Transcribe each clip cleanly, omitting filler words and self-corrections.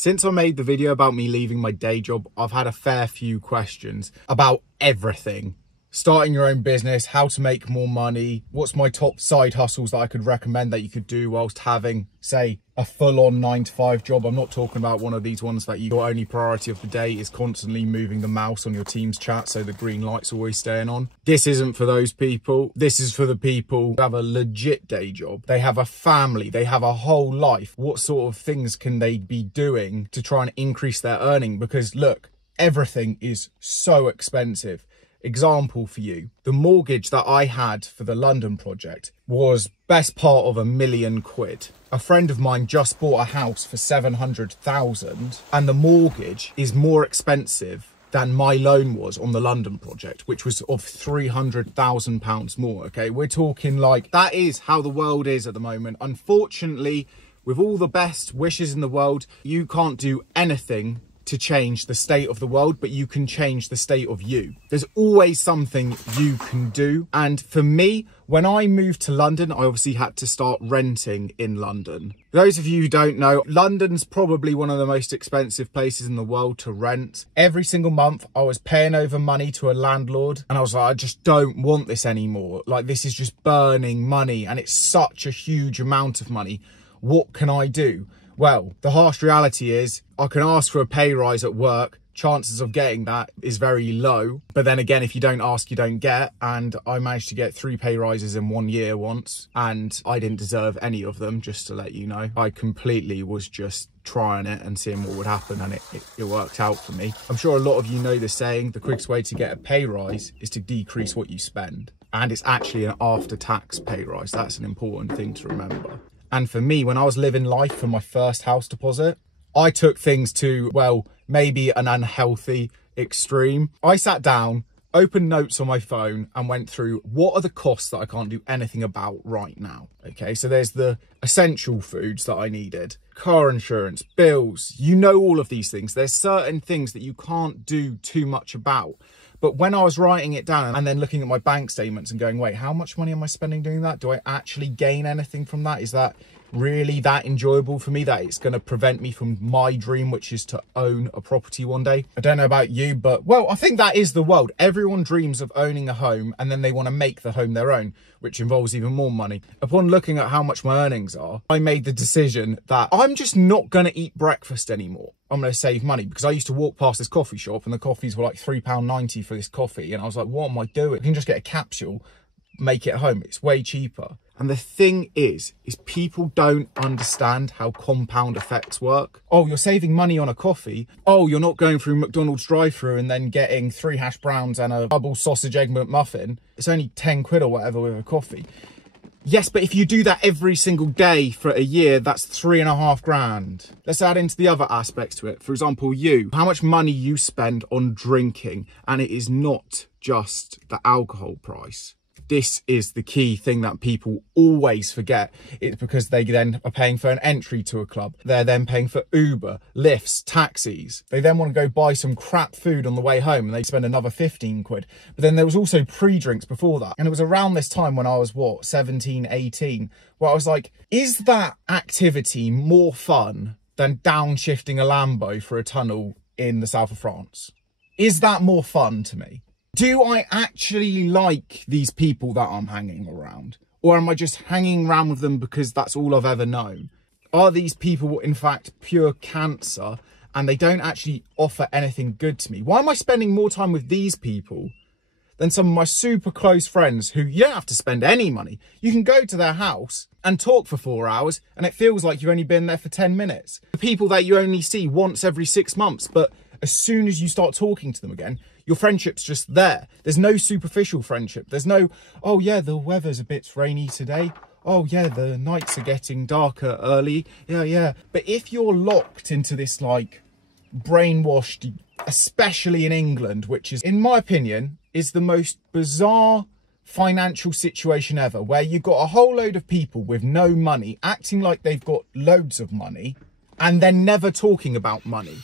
Since I made the video about me leaving my day job, I've had a fair few questions about everything. Starting your own business, how to make more money, what's my top side hustles that I could recommend that you could do whilst having, say, a full-on 9-to-5 job. I'm not talking about one of these ones that your only priority of the day is constantly moving the mouse on your Teams chat so the green light's always staying on. This isn't for those people. This is for the people who have a legit day job. They have a family, they have a whole life. What sort of things can they be doing to try and increase their earning? Because look, everything is so expensive. Example for you, the mortgage that I had for the London project was best part of £1 million. A friend of mine just bought a house for 700,000 and the mortgage is more expensive than my loan was on the London project, which was of £300,000 more. Okay, we're talking like that is how the world is at the moment. Unfortunately, with all the best wishes in the world, you can't do anything to change the state of the world, but you can change the state of you. There's always something you can do. And for me, when I moved to London, I obviously had to start renting in London. For those of you who don't know, London's probably one of the most expensive places in the world to rent. Every single month I was paying over money to a landlord and I was like, I just don't want this anymore. Like, this is just burning money and it's such a huge amount of money. What can I do? Well, the harsh reality is I can ask for a pay rise at work. Chances of getting that is very low. But then again, if you don't ask, you don't get. And I managed to get 3 pay rises in 1 year once. And I didn't deserve any of them, just to let you know. I completely was just trying it and seeing what would happen. And it worked out for me. I'm sure a lot of you know the saying, the quickest way to get a pay rise is to decrease what you spend. And it's actually an after-tax pay rise. That's an important thing to remember. And for me, when I was living life for my first house deposit, I took things to, well, maybe an unhealthy extreme. I sat down, opened notes on my phone and went through what are the costs that I can't do anything about right now. Okay, so there's the essential foods that I needed, car insurance, bills, you know, all of these things. There's certain things that you can't do too much about. But when I was writing it down and then looking at my bank statements and going, wait, how much money am I spending doing that? Do I actually gain anything from that? Is that really that enjoyable for me that it's going to prevent me from my dream, which is to own a property one day? I don't know about you, but well, I think that is the world. Everyone dreams of owning a home and then they want to make the home their own, which involves even more money. Upon looking at how much my earnings are, I made the decision that I'm just not going to eat breakfast anymore. I'm going to save money because I used to walk past this coffee shop and the coffees were like £3.90 for this coffee. And I was like, what am I doing? I can just get a capsule, make it at home. It's way cheaper. And the thing is people don't understand how compound effects work. Oh, you're saving money on a coffee. Oh, you're not going through McDonald's drive-thru and then getting 3 hash browns and a double sausage egg McMuffin. It's only 10 quid or whatever with a coffee. Yes, but if you do that every single day for a year, that's 3.5 grand. Let's add into the other aspects to it. For example, how much money you spend on drinking, and it is not just the alcohol price. This is the key thing that people always forget. It's because they then are paying for an entry to a club. They're then paying for Uber, lifts, taxis. They then want to go buy some crap food on the way home and they spend another 15 quid. But then there was also pre-drinks before that. And it was around this time when I was, 17, 18, where I was like, is that activity more fun than downshifting a Lambo for a tunnel in the south of France? Is that more fun to me? Do I actually like these people that I'm hanging around? Or am I just hanging around with them because that's all I've ever known? Are these people in fact pure cancer and they don't actually offer anything good to me? Why am I spending more time with these people than some of my super close friends who you don't have to spend any money? You can go to their house and talk for 4 hours and it feels like you've only been there for 10 minutes. The people that you only see once every 6 months, but as soon as you start talking to them again, your friendship's just there. There's no superficial friendship. There's no, oh yeah, the weather's a bit rainy today. Oh yeah, the nights are getting darker early. Yeah. But if you're locked into this like brainwashed, especially in England, which is, in my opinion, is the most bizarre financial situation ever, where you've got a whole load of people with no money acting like they've got loads of money and then never talking about money.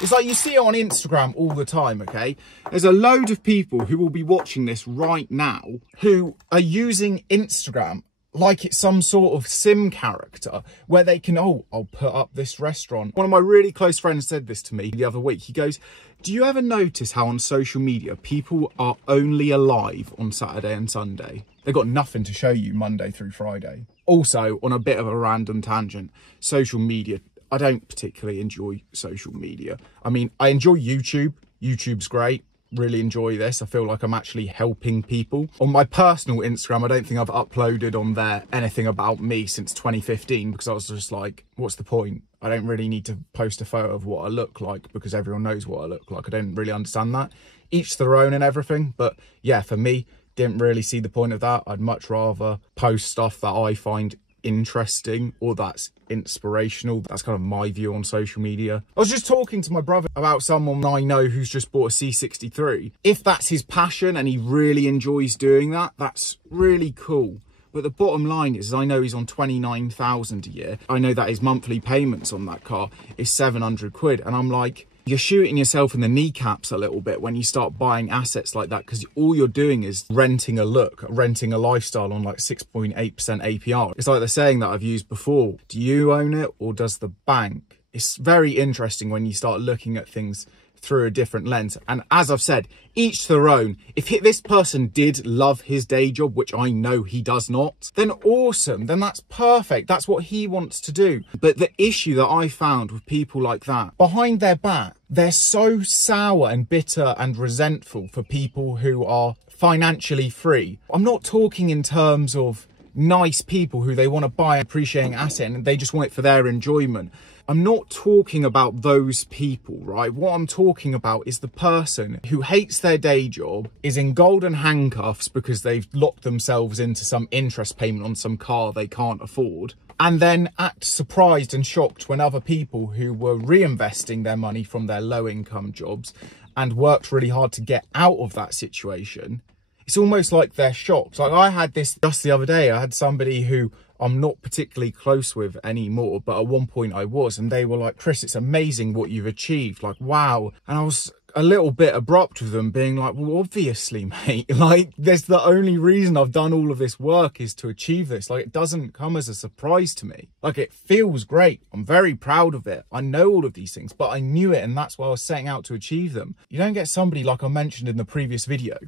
It's like you see it on Instagram all the time, okay? There's a load of people who will be watching this right now who are using Instagram like it's some sort of sim character where they can, oh, I'll put up this restaurant. One of my really close friends said this to me the other week. He goes, do you ever notice how on social media people are only alive on Saturday and Sunday? They've got nothing to show you Monday through Friday. Also, on a bit of a random tangent, social media, I don't particularly enjoy social media. I mean, I enjoy YouTube. YouTube's great. Really enjoy this. I feel like I'm actually helping people. On my personal Instagram, I don't think I've uploaded on there anything about me since 2015 because I was just like, what's the point? I don't really need to post a photo of what I look like because everyone knows what I look like. I don't really understand that. Each their own and everything. But yeah, for me, didn't really see the point of that. I'd much rather post stuff that I find interesting or that's inspirational. That's kind of my view on social media. I was just talking to my brother about someone I know who's just bought a C63. If that's his passion and he really enjoys doing that, that's really cool. But the bottom line is I know he's on 29,000 a year. I know that his monthly payments on that car is 700 quid. And I'm like, you're shooting yourself in the kneecaps a little bit when you start buying assets like that, because all you're doing is renting a look, renting a lifestyle on like 6.8% APR. It's like the saying that I've used before. Do you own it or does the bank? It's very interesting when you start looking at things through a different lens. And as I've said, each their own. If this person did love his day job, which I know he does not, then awesome, then that's perfect. That's what he wants to do. But the issue that I found with people like that, behind their back, they're so sour and bitter and resentful for people who are financially free. I'm not talking in terms of nice people who they want to buy an appreciating asset and they just want it for their enjoyment. I'm not talking about those people, right? What I'm talking about is the person who hates their day job, is in golden handcuffs because they've locked themselves into some interest payment on some car they can't afford, and then act surprised and shocked when other people who were reinvesting their money from their low income jobs and worked really hard to get out of that situation, it's almost like they're shocked. Like I had this just the other day. I had somebody who I'm not particularly close with anymore, but at one point I was, and they were like, Chris, it's amazing what you've achieved. Like, wow. And I was a little bit abrupt with them, being like, well, obviously, mate, like that's the only reason I've done all of this work is to achieve this. Like, it doesn't come as a surprise to me. Like, it feels great. I'm very proud of it. I know all of these things, but I knew it, and that's why I was setting out to achieve them. You don't get somebody like I mentioned in the previous video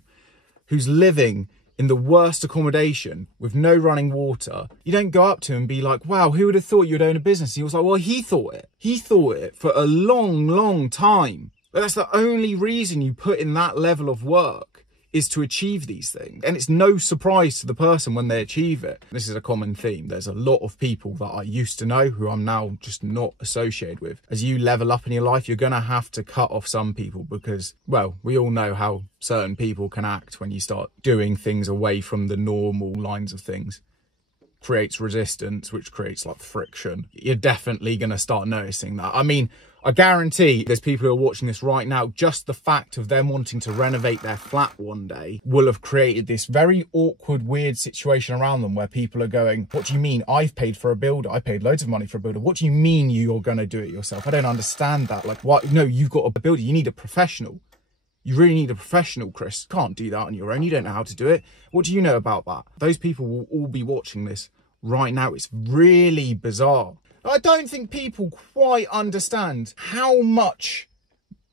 who's living in the worst accommodation with no running water. You don't go up to him and be like, wow, who would have thought you'd own a business? He was like, well, he thought it. He thought it for a long, long time. But that's the only reason you put in that level of work, is to achieve these things. And it's no surprise to the person when they achieve it. This is a common theme. There's a lot of people that I used to know who I'm now just not associated with. As you level up in your life, you're gonna have to cut off some people because, well, we all know how certain people can act when you start doing things away from the normal lines of things. Creates resistance, which creates like friction. You're definitely gonna start noticing that. I mean, I guarantee there's people who are watching this right now, just the fact of them wanting to renovate their flat one day will have created this very awkward, weird situation around them where people are going, what do you mean? I've paid for a builder. I paid loads of money for a builder. What do you mean you're going to do it yourself? I don't understand that. Like, what? No, you've got a builder. You need a professional. You really need a professional, Chris. You can't do that on your own. You don't know how to do it. What do you know about that? Those people will all be watching this right now. It's really bizarre. I don't think people quite understand how much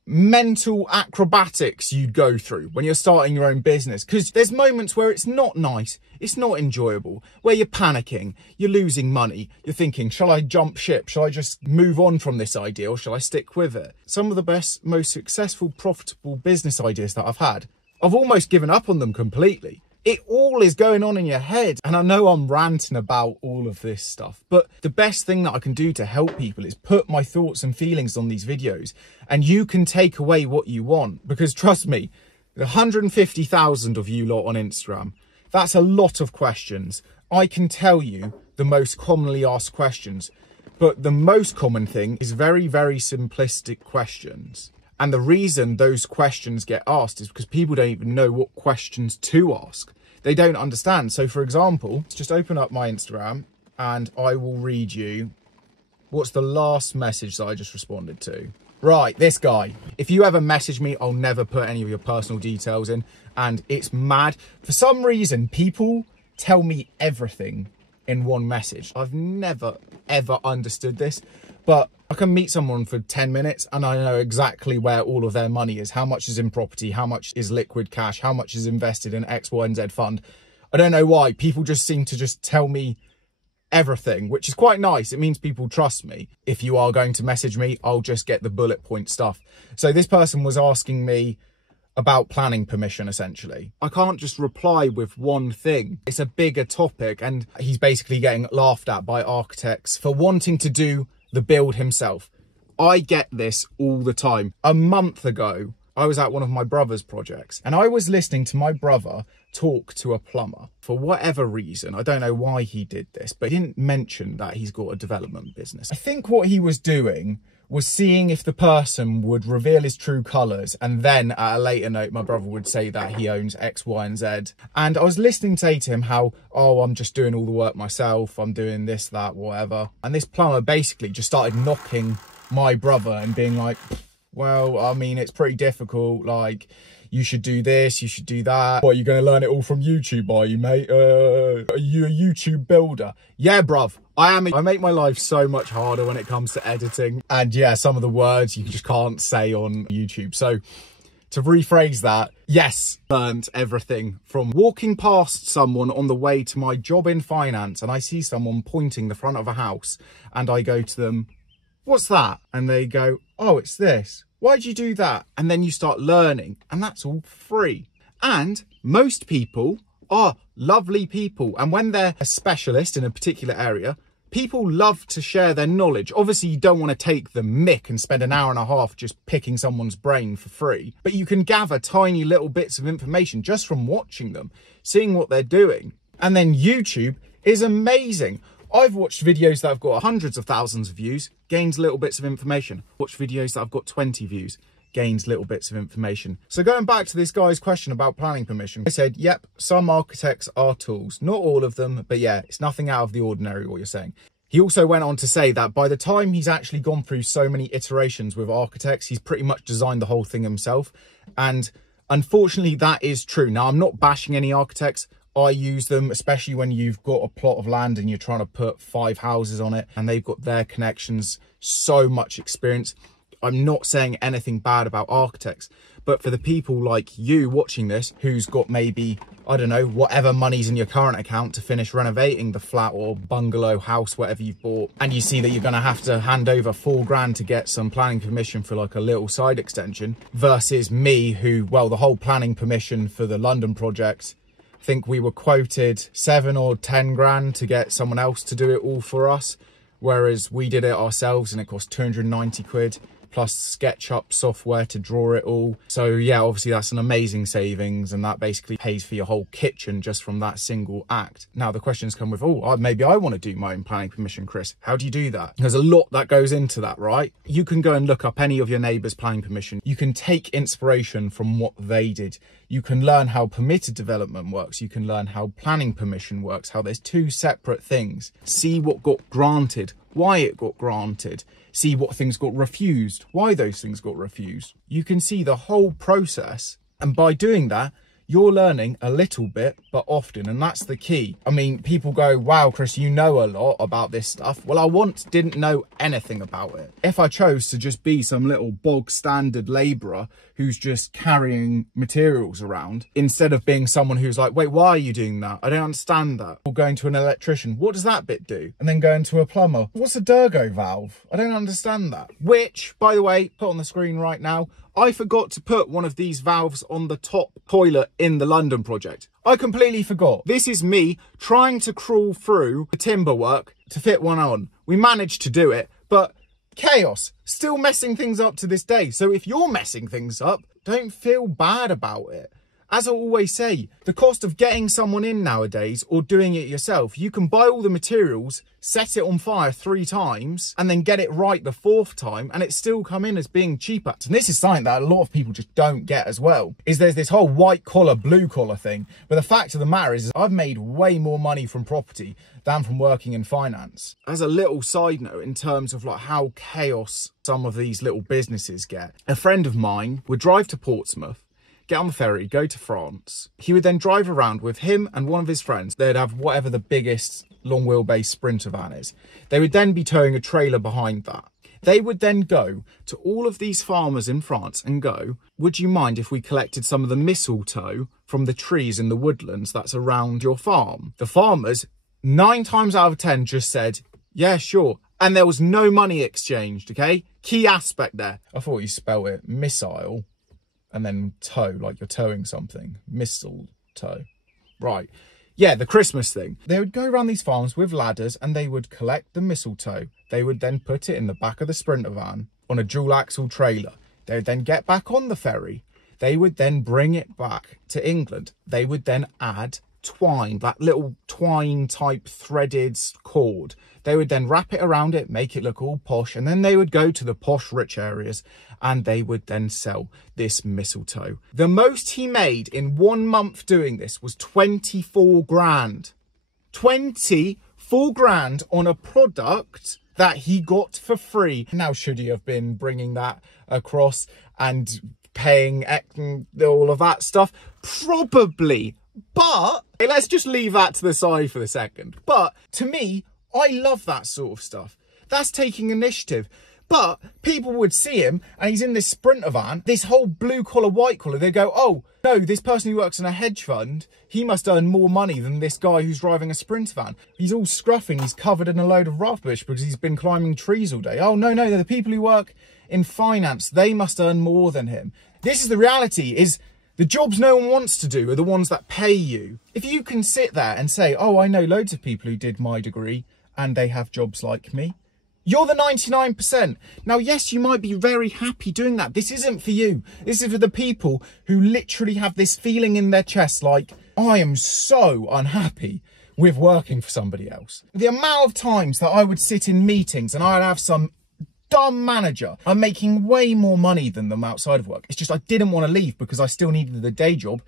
mental acrobatics you'd go through when you're starting your own business. Because there's moments where it's not nice, it's not enjoyable, where you're panicking, you're losing money, you're thinking, shall I jump ship? Shall I just move on from this idea or shall I stick with it? Some of the best, most successful, profitable business ideas that I've had, I've almost given up on them completely. It all is going on in your head. And I know I'm ranting about all of this stuff, but the best thing that I can do to help people is put my thoughts and feelings on these videos, and you can take away what you want. Because trust me, the 150,000 of you lot on Instagram, that's a lot of questions. I can tell you the most commonly asked questions, but the most common thing is very, very simplistic questions. And the reason those questions get asked is because people don't even know what questions to ask. They don't understand. So for example, just open up my Instagram and I will read you what's the last message that I just responded to. Right, this guy. If you ever message me, I'll never put any of your personal details in. And it's mad. For some reason, people tell me everything in one message. I've never, ever understood this, but I can meet someone for 10 minutes and I know exactly where all of their money is, how much is in property, how much is liquid cash, how much is invested in X, Y, and Z fund. I don't know why. People just seem to just tell me everything, which is quite nice. It means people trust me. If you are going to message me, I'll just get the bullet point stuff. So this person was asking me about planning permission, essentially. I can't just reply with one thing. It's a bigger topic, and he's basically getting laughed at by architects for wanting to do the build himself. I get this all the time. A month ago, I was at one of my brother's projects and I was listening to my brother talk to a plumber. For whatever reason, I don't know why he did this, but he didn't mention that he's got a development business. I think what he was doing was seeing if the person would reveal his true colours, and then at a later note, my brother would say that he owns X, Y, and Z. And I was listening to him how, oh, I'm just doing all the work myself, I'm doing this, that, whatever. And this plumber basically just started knocking my brother and being like, well, I mean, it's pretty difficult, like, you should do this, you should do that. What, are you going to learn it all from YouTube, are you, mate? Are you a YouTube builder? Yeah, bruv, I am. I make my life so much harder when it comes to editing. And yeah, some of the words you just can't say on YouTube. So to rephrase that, yes, learned everything from walking past someone on the way to my job in finance, and I see someone pointing the front of a house and I go to them, what's that? And they go, oh, it's this. Why'd you do that? And then you start learning, and that's all free. And most people are lovely people. And when they're a specialist in a particular area, people love to share their knowledge. Obviously, you don't want to take the mick and spend an hour and a half just picking someone's brain for free. But you can gather tiny little bits of information just from watching them, seeing what they're doing. And then YouTube is amazing. I've watched videos that have got hundreds of thousands of views, gains little bits of information. Watched videos that have got 20 views, gains little bits of information. So going back to this guy's question about planning permission, I said, yep, some architects are tools. Not all of them, but yeah, it's nothing out of the ordinary what you're saying. He also went on to say that by the time he's actually gone through so many iterations with architects, he's pretty much designed the whole thing himself. And unfortunately, that is true. Now, I'm not bashing any architects. I use them, especially when you've got a plot of land and you're trying to put 5 houses on it and they've got their connections, so much experience. I'm not saying anything bad about architects, but for the people like you watching this, who's got maybe, I don't know, whatever money's in your current account to finish renovating the flat or bungalow house, whatever you've bought, and you see that you're going to have to hand over 4 grand to get some planning permission for like a little side extension, versus me who, well, the whole planning permission for the London project, I think we were quoted 7 or 10 grand to get someone else to do it all for us, whereas we did it ourselves and it cost 290 quid plus SketchUp software to draw it all. So yeah, obviously that's an amazing savings, and that basically pays for your whole kitchen just from that single act. Now the questions come with, oh, maybe I want to do my own planning permission, Chris. How do you do that? There's a lot that goes into that, right? You can go and look up any of your neighbours' planning permission. You can take inspiration from what they did. You can learn how permitted development works. You can learn how planning permission works, how there's 2 separate things. See what got granted, why it got granted. See what things got refused, why those things got refused. You can see the whole process, and by doing that, you're learning a little bit, but often, and that's the key. I mean, people go, wow, Chris, you know a lot about this stuff. Well, I once didn't know anything about it. If I chose to just be some little bog standard labourer who's just carrying materials around, instead of being someone who's like, wait, why are you doing that? I don't understand that. Or going to an electrician, what does that bit do? And then going to a plumber, what's a Durgo valve? I don't understand that. Which, by the way, put on the screen right now, I forgot to put one of these valves on the top toilet in the London project. I completely forgot. This is me trying to crawl through the timber work to fit one on. We managed to do it, but chaos, still messing things up to this day. So if you're messing things up, don't feel bad about it. As I always say, the cost of getting someone in nowadays or doing it yourself, you can buy all the materials, set it on fire 3 times, and then get it right the 4th time, and it still come in as being cheaper. And this is something that a lot of people just don't get as well, is there's this whole white collar, blue collar thing. But the fact of the matter is I've made way more money from property than from working in finance. As a little side note, in terms of like how chaos some of these little businesses get, a friend of mine would drive to Portsmouth, get on the ferry, go to France. He would then drive around with him and one of his friends. They'd have whatever the biggest long wheelbase Sprinter van is. They would then be towing a trailer behind that. They would then go to all of these farmers in France and go, would you mind if we collected some of the mistletoe from the trees in the woodlands that's around your farm? The farmers, 9 times out of 10, just said, yeah, sure. And there was no money exchanged, okay? Key aspect there. I thought you spelled it missile and then tow, like you're towing something. Mistletoe. Right. Yeah, the Christmas thing. They would go around these farms with ladders and they would collect the mistletoe. They would then put it in the back of the Sprinter van on a dual axle trailer. They would then get back on the ferry. They would then bring it back to England. They would then add twine, that little twine type threaded cord. They would then wrap it around it, make it look all posh, and then they would go to the posh rich areas and they would then sell this mistletoe. The most he made in 1 month doing this was 24 grand. 24 grand on a product that he got for free. Now, should he have been bringing that across and paying all of that stuff? Probably. But let's just leave that to the side for the second. But to me, I love that sort of stuff. That's taking initiative. But people would see him and he's in this Sprinter van, this whole blue collar, white collar. They go, oh, no, this person who works in a hedge fund, he must earn more money than this guy who's driving a Sprinter van. He's all scruffing. He's covered in a load of rubbish because he's been climbing trees all day. Oh, no, no, the people who work in finance, they must earn more than him. This is the reality, is the jobs no one wants to do are the ones that pay you. If you can sit there and say, oh, I know loads of people who did my degree and they have jobs like me. You're the 99%. Now, yes, you might be very happy doing that. This isn't for you. This is for the people who literally have this feeling in their chest like, I am so unhappy with working for somebody else. The amount of times that I would sit in meetings and I'd have some dumb manager. I'm making way more money than them outside of work. It's just I didn't want to leave because I still needed the day job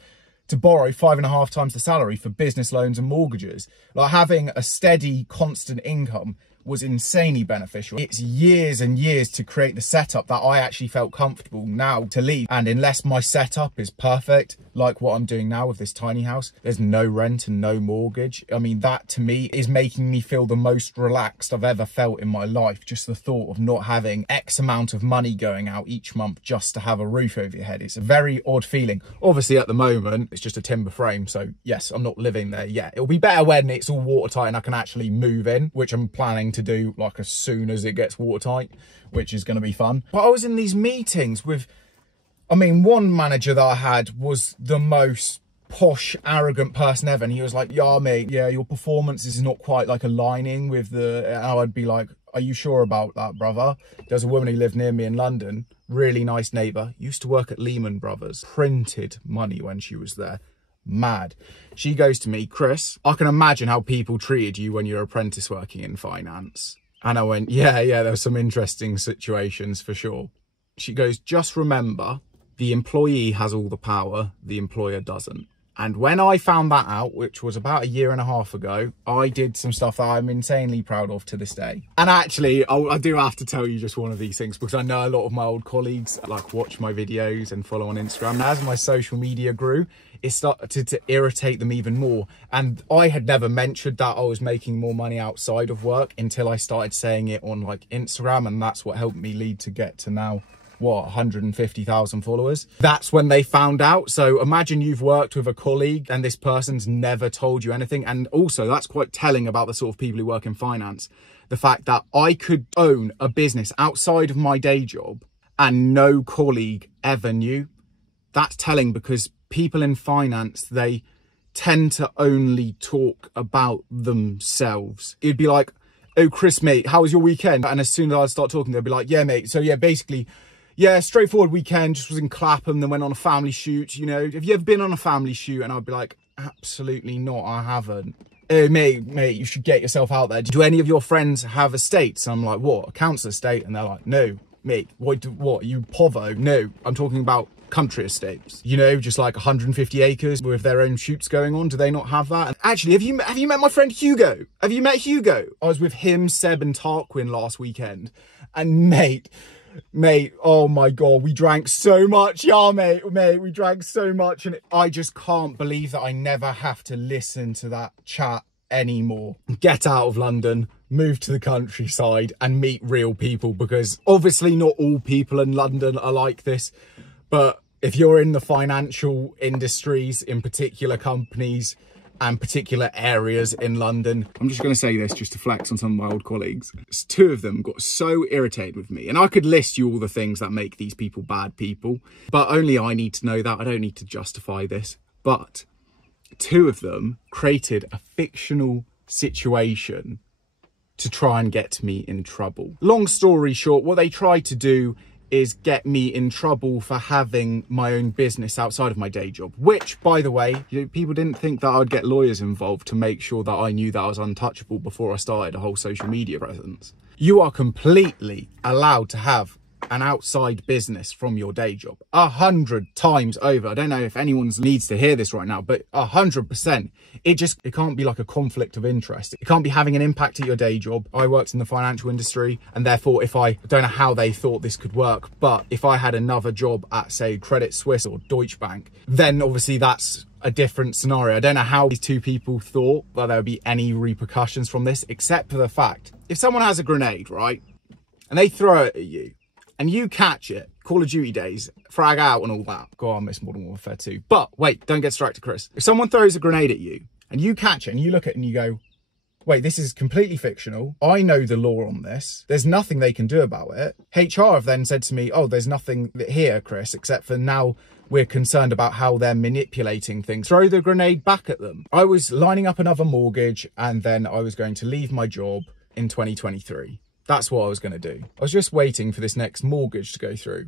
to borrow 5.5 times the salary for business loans and mortgages. Like, having a steady, constant income was insanely beneficial. It's years and years to create the setup that I actually felt comfortable now to leave. And unless my setup is perfect, like what I'm doing now with this tiny house, there's no rent and no mortgage. I mean, that to me is making me feel the most relaxed I've ever felt in my life. Just the thought of not having X amount of money going out each month just to have a roof over your head. It's a very odd feeling. Obviously at the moment, it's just a timber frame. So yes, I'm not living there yet. It'll be better when it's all watertight and I can actually move in, which I'm planning to do like as soon as it gets watertight, which is going to be fun. But I was in these meetings with, I mean, one manager that I had was the most posh, arrogant person ever. And he was like, yeah, mate, yeah, your performance is not quite like aligning with the, and I'd be like, are you sure about that, brother? There's a woman who lived near me in London, really nice neighbour, used to work at Lehman Brothers, printed money when she was there. Mad. She goes to me, Chris, I can imagine how people treated you when you were apprentice working in finance. And I went, yeah, there were some interesting situations for sure. She goes, just remember, the employee has all the power, the employer doesn't. And when I found that out, which was about 1.5 years ago, I did some stuff that I'm insanely proud of to this day. And actually, I do have to tell you just one of these things, because I know a lot of my old colleagues like watch my videos and follow on Instagram. And as my social media grew, it started to irritate them even more. And I had never mentioned that I was making more money outside of work until I started saying it on like Instagram. And that's what helped me lead to get to now, what, 150,000 followers. That's when they found out. So imagine you've worked with a colleague and this person's never told you anything. And also that's quite telling about the sort of people who work in finance. The fact that I could own a business outside of my day job and no colleague ever knew. That's telling, because people in finance, they tend to only talk about themselves. It'd be like, oh, Chris, mate, how was your weekend? And as soon as I'd start talking, they'd be like, yeah, mate. So yeah, basically, yeah, straightforward weekend, just was in Clapham, then went on a family shoot, you know. Have you ever been on a family shoot? And I'd be like, absolutely not, I haven't. Oh, mate, you should get yourself out there. Do any of your friends have estates? And I'm like, what, a council estate? And they're like, no, mate, what, are you Povo? No, I'm talking about country estates, you know, just like 150 acres with their own shoots going on. Do they not have that? And actually, have you met my friend Hugo? Have you met Hugo? I was with him, Seb and Tarquin last weekend, and mate, Mate, oh my God, we drank so much. Yeah, mate, we drank so much. And I just can't believe that I never have to listen to that chat anymore. Get out of London, move to the countryside and meet real people, because obviously not all people in London are like this. But if you're in the financial industries, in particular companies and particular areas in London, I'm just going to say this just to flex on some of my old colleagues. Two of them got so irritated with me, and I could list you all the things that make these people bad people, but only I need to know that. I don't need to justify this. But two of them created a fictional situation to try and get me in trouble. Long story short, what they tried to do is get me in trouble for having my own business outside of my day job, which, by the way, people didn't think that I'd get lawyers involved to make sure that I knew that I was untouchable before I started a whole social media presence. You are completely allowed to have an outside business from your day job 100 times over. I don't know if anyone needs to hear this right now, but 100%. It can't be like a conflict of interest. It can't be having an impact at your day job. I worked in the financial industry, and therefore I don't know how they thought this could work, but if I had another job at, say, Credit Suisse or Deutsche Bank, then obviously that's a different scenario. I don't know how these two people thought that there would be any repercussions from this, except for the fact, if someone has a grenade, right, and they throw it at you, and you catch it, Call of Duty days, frag out and all that. God, I miss Modern Warfare 2. But wait, don't get distracted, Chris. If someone throws a grenade at you and you catch it and you look at it and you go, wait, this is completely fictional. I know the law on this. There's nothing they can do about it. HR have then said to me, oh, there's nothing here, Chris, except for now we're concerned about how they're manipulating things. Throw the grenade back at them. I was lining up another mortgage, and then I was going to leave my job in 2023. That's what I was going to do. I was just waiting for this next mortgage to go through.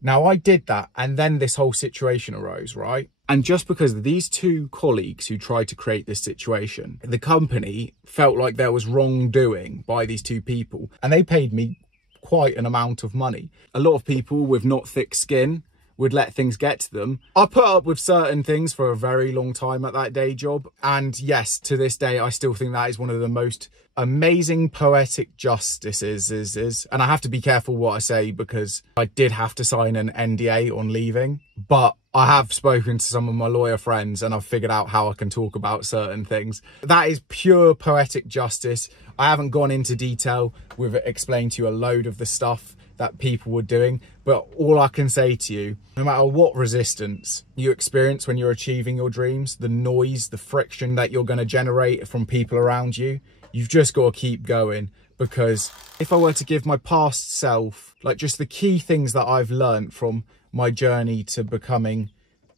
Now, I did that, and then this whole situation arose, right? And just because of these two colleagues who tried to create this situation, the company felt like there was wrongdoing by these two people, and they paid me quite an amount of money. A lot of people with not thick skin would let things get to them. I put up with certain things for a very long time at that day job. And yes, to this day, I still think that is one of the most amazing poetic justices. And I have to be careful what I say, because I did have to sign an NDA on leaving. But I have spoken to some of my lawyer friends and I've figured out how I can talk about certain things. That is pure poetic justice. I haven't gone into detail with explaining to you a load of the stuff that people were doing, but all I can say to you, no matter what resistance you experience when you're achieving your dreams, the noise, the friction that you're going to generate from people around you, you've just got to keep going. Because if I were to give my past self, like, just the key things that I've learned from my journey to becoming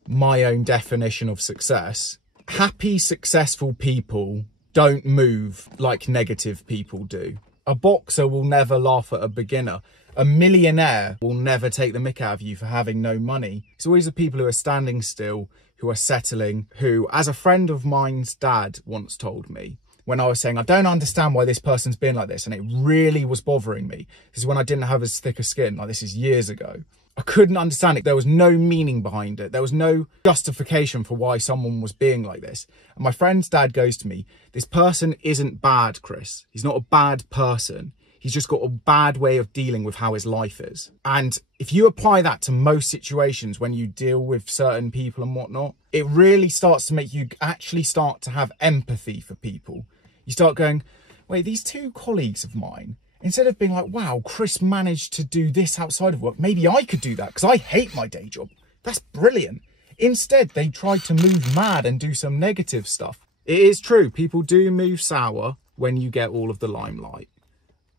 my own definition of success, happy, successful people don't move like negative people do. A boxer will never laugh at a beginner. A millionaire will never take the mick out of you for having no money. It's always the people who are standing still, who are settling, who, as a friend of mine's dad once told me, when I was saying, I don't understand why this person's been like this, and it really was bothering me. This is when I didn't have as thick a skin, like this is years ago. I couldn't understand it. There was no meaning behind it. There was no justification for why someone was being like this. And my friend's dad goes to me, this person isn't bad, Chris. He's not a bad person. He's just got a bad way of dealing with how his life is. And if you apply that to most situations when you deal with certain people and whatnot, it really starts to make you actually start to have empathy for people. You start going, wait, these two colleagues of mine, instead of being like, wow, Chris managed to do this outside of work, maybe I could do that because I hate my day job. That's brilliant. Instead, they tried to move mad and do some negative stuff. It is true. People do move sour when you get all of the limelight.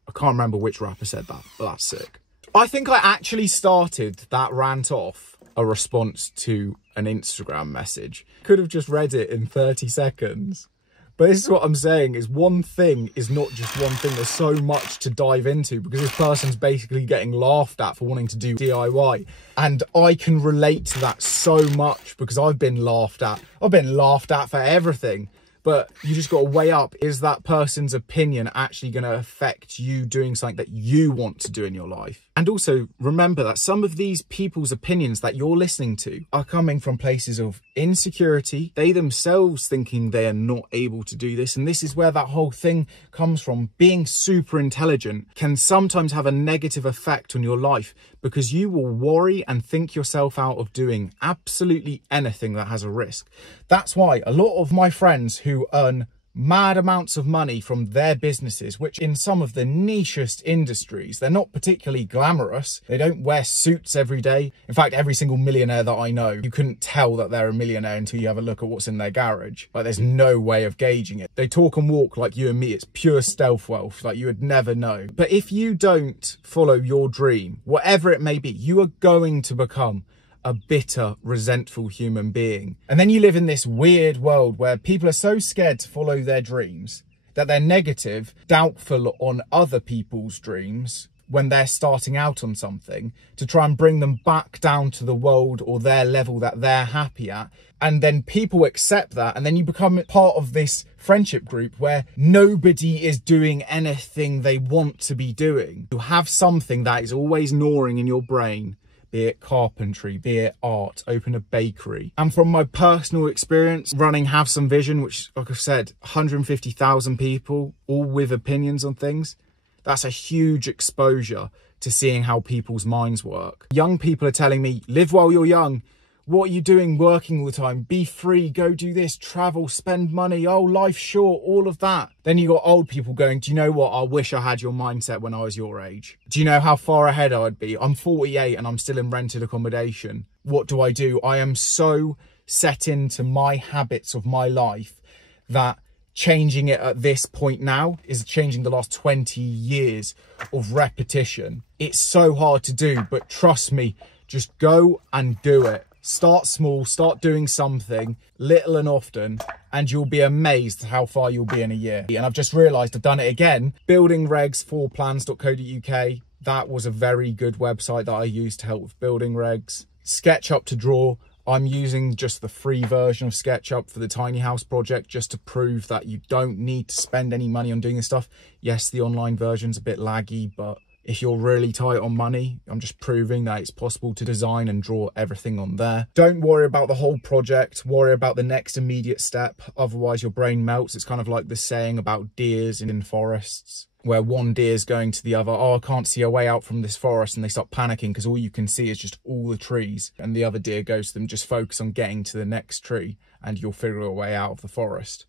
I can't remember which rapper said that, but that's sick. I think I actually started that rant off a response to an Instagram message. Could have just read it in 30 seconds. But this is what I'm saying, is one thing is not just one thing. There's so much to dive into, because this person's basically getting laughed at for wanting to do DIY. And I can relate to that so much, because I've been laughed at. I've been laughed at for everything. But you just got to weigh up, is that person's opinion actually going to affect you doing something that you want to do in your life? And also remember that some of these people's opinions that you're listening to are coming from places of insecurity, they themselves thinking they are not able to do this. And this is where that whole thing comes from. Being super intelligent can sometimes have a negative effect on your life because you will worry and think yourself out of doing absolutely anything that has a risk. That's why a lot of my friends who earn mad amounts of money from their businesses, which in some of the nichest industries, they're not particularly glamorous. They don't wear suits every day. In fact, every single millionaire that I know, you couldn't tell that they're a millionaire until you have a look at what's in their garage. Like, there's no way of gauging it. They talk and walk like you and me. It's pure stealth wealth, like you would never know. But if you don't follow your dream, whatever it may be, you are going to become a bitter, resentful human being. And then you live in this weird world where people are so scared to follow their dreams that they're negative, doubtful on other people's dreams when they're starting out on something, to try and bring them back down to the world or their level that they're happy at. And then people accept that, and then you become part of this friendship group where nobody is doing anything they want to be doing. You have something that is always gnawing in your brain, be it carpentry, be it art, open a bakery. And from my personal experience running Have Some Vision, which, like I've said, 150,000 people, all with opinions on things, that's a huge exposure to seeing how people's minds work. Young people are telling me, live while you're young. What are you doing working all the time? Be free, go do this, travel, spend money. Oh, life's short, all of that. Then you got old people going, do you know what? I wish I had your mindset when I was your age. Do you know how far ahead I'd be? I'm 48 and I'm still in rented accommodation. What do? I am so set into my habits of my life that changing it at this point now is changing the last 20 years of repetition. It's so hard to do, but trust me, just go and do it. Start small, start doing something little and often, and you'll be amazed how far you'll be in a year. And I've just realized I've done it again. buildingregs4plans.co.uk. That was a very good website that I used to help with building regs. SketchUp to draw. I'm using just the free version of SketchUp for the tiny house project, just to prove that you don't need to spend any money on doing this stuff. Yes, the online version's a bit laggy, but if you're really tight on money, I'm just proving that it's possible to design and draw everything on there. Don't worry about the whole project, worry about the next immediate step, otherwise your brain melts. It's kind of like the saying about deers in forests, where one deer is going to the other, oh, I can't see a way out from this forest, and they start panicking because all you can see is just all the trees. And the other deer goes to them, just focus on getting to the next tree and you'll figure a way out of the forest.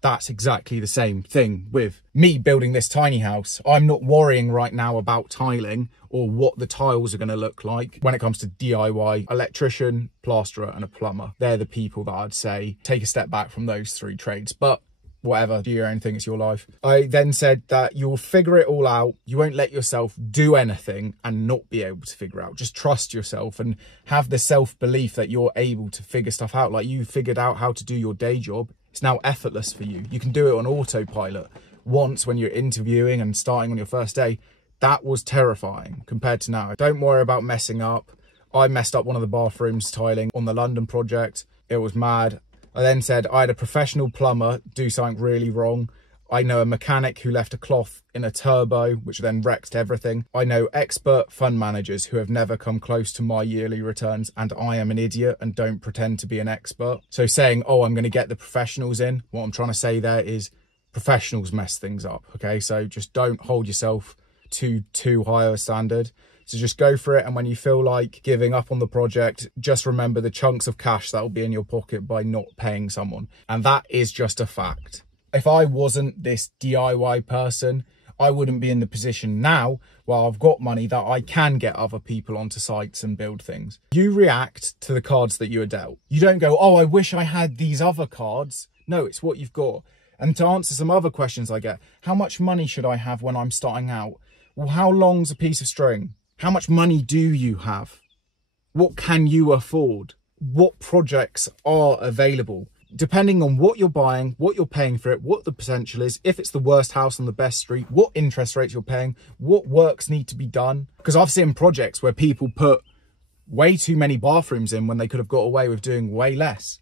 That's exactly the same thing with me building this tiny house. I'm not worrying right now about tiling or what the tiles are going to look like when it comes to DIY. Electrician, plasterer and a plumber. They're the people that I'd say take a step back from those three trades. But whatever, do your own thing, it's your life. I then said that you'll figure it all out. You won't let yourself do anything and not be able to figure out. Just trust yourself and have the self-belief that you're able to figure stuff out. Like you figured out how to do your day job. It's now effortless for you. You can do it on autopilot. Once when you're interviewing and starting on your first day, that was terrifying compared to now. Don't worry about messing up. I messed up one of the bathrooms tiling on the London project. It was mad. I then said I had a professional plumber do something really wrong. I know a mechanic who left a cloth in a turbo, which then wrecked everything. I know expert fund managers who have never come close to my yearly returns, and I am an idiot and don't pretend to be an expert. So saying, oh, I'm going to get the professionals in, what I'm trying to say there is professionals mess things up, okay? So just don't hold yourself to too high a standard. So just go for it, and when you feel like giving up on the project, just remember the chunks of cash that will be in your pocket by not paying someone. And that is just a fact. If I wasn't this DIY person, I wouldn't be in the position now where I've got money that I can get other people onto sites and build things. You react to the cards that you are dealt. You don't go, oh, I wish I had these other cards. No, it's what you've got. And to answer some other questions I get, how much money should I have when I'm starting out? Well, how long's a piece of string? How much money do you have? What can you afford? What projects are available? Depending on what you're buying, what you're paying for it, what the potential is, if it's the worst house on the best street, what interest rates you're paying, what works need to be done. Because I've seen projects where people put way too many bathrooms in when they could have got away with doing way less.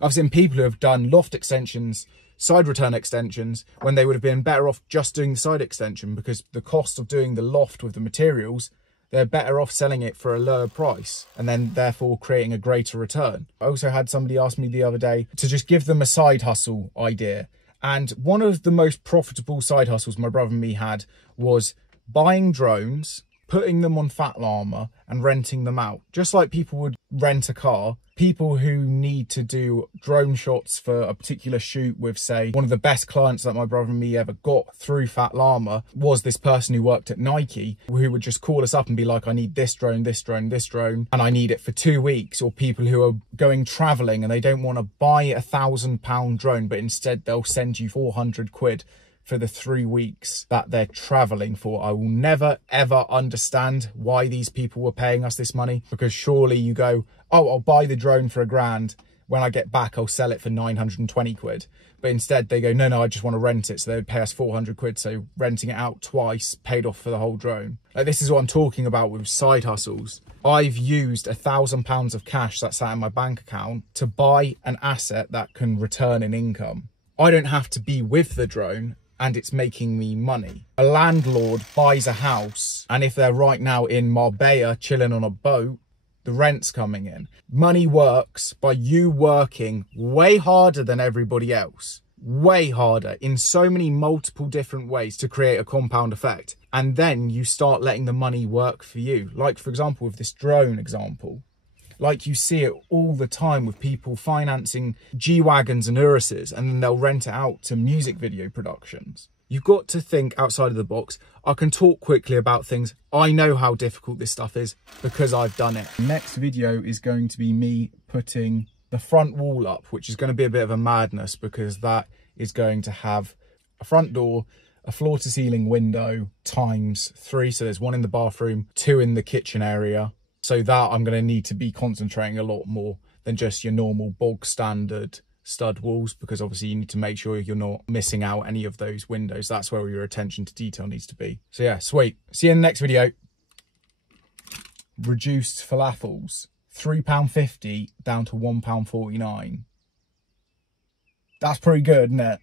I've seen people who have done loft extensions, side return extensions, when they would have been better off just doing the side extension, because the cost of doing the loft with the materials they're better off selling it for a lower price and then therefore creating a greater return. I also had somebody ask me the other day to just give them a side hustle idea. And one of the most profitable side hustles my brother and me had was buying drones, putting them on Fat Llama and renting them out. Just like people would rent a car, people who need to do drone shots for a particular shoot with, say, one of the best clients that my brother and me ever got through Fat Llama was this person who worked at Nike, who would just call us up and be like, I need this drone, this drone, this drone, and I need it for 2 weeks. Or people who are going traveling and they don't want to buy £1,000 drone, but instead they'll send you 400 quid for the 3 weeks that they're traveling for. I will never ever understand why these people were paying us this money, because surely you go, oh, I'll buy the drone for £1,000. When I get back, I'll sell it for 920 quid. But instead they go, no, I just want to rent it. So they would pay us 400 quid. So renting it out twice paid off for the whole drone. Like, this is what I'm talking about with side hustles. I've used £1,000 of cash that sat in my bank account to buy an asset that can return in income. I don't have to be with the drone, and it's making me money. A landlord buys a house, and if they're right now in Marbella chilling on a boat, the rent's coming in. Money works by you working way harder than everybody else. Way harder in so many multiple different ways to create a compound effect. And then you start letting the money work for you. Like, for example, with this drone example. Like, you see it all the time with people financing G-Wagons and Uruses, and then they'll rent it out to music video productions. You've got to think outside of the box. I can talk quickly about things. I know how difficult this stuff is because I've done it. Next video is going to be me putting the front wall up, which is going to be a bit of a madness because that is going to have a front door, a floor to ceiling window ×3. So there's 1 in the bathroom, 2 in the kitchen area. So that I'm going to need to be concentrating a lot more than just your normal bog standard stud walls, because obviously you need to make sure you're not missing out any of those windows. That's where your attention to detail needs to be. So yeah, sweet. See you in the next video. Reduced falafels, £3.50 down to £1.49. That's pretty good, isn't it?